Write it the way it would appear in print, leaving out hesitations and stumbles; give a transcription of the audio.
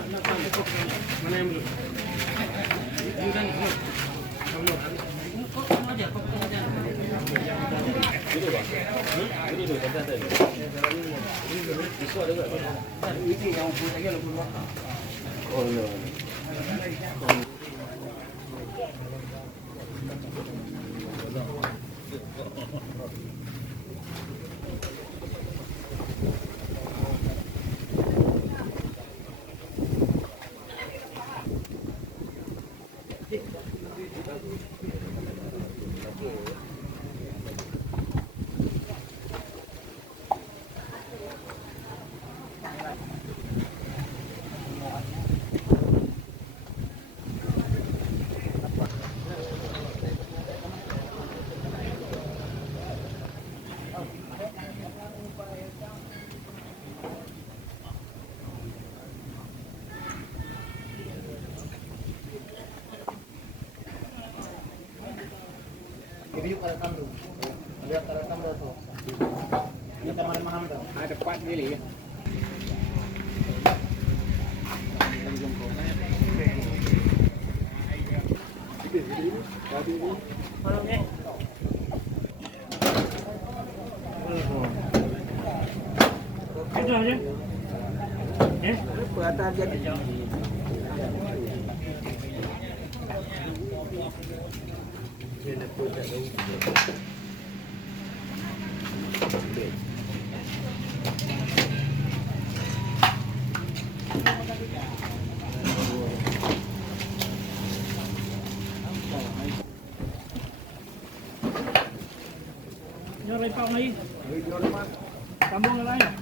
Mana yang belum? Ini kan belum. Kok aja, kok aja. Dulu bang. Dulu kata tadi. Ini dulu. Isu ada tak? Ini yang pun lagi lebih mahal. Oh no. Video pada tamdu. Lihat pada tamdu tu. Kita mana maham dah. Ada 4 kali ya. Kalau ni. Itu aja. Perhatian jadi. Nyo rin pa ako na yun. Sambung na lang yun.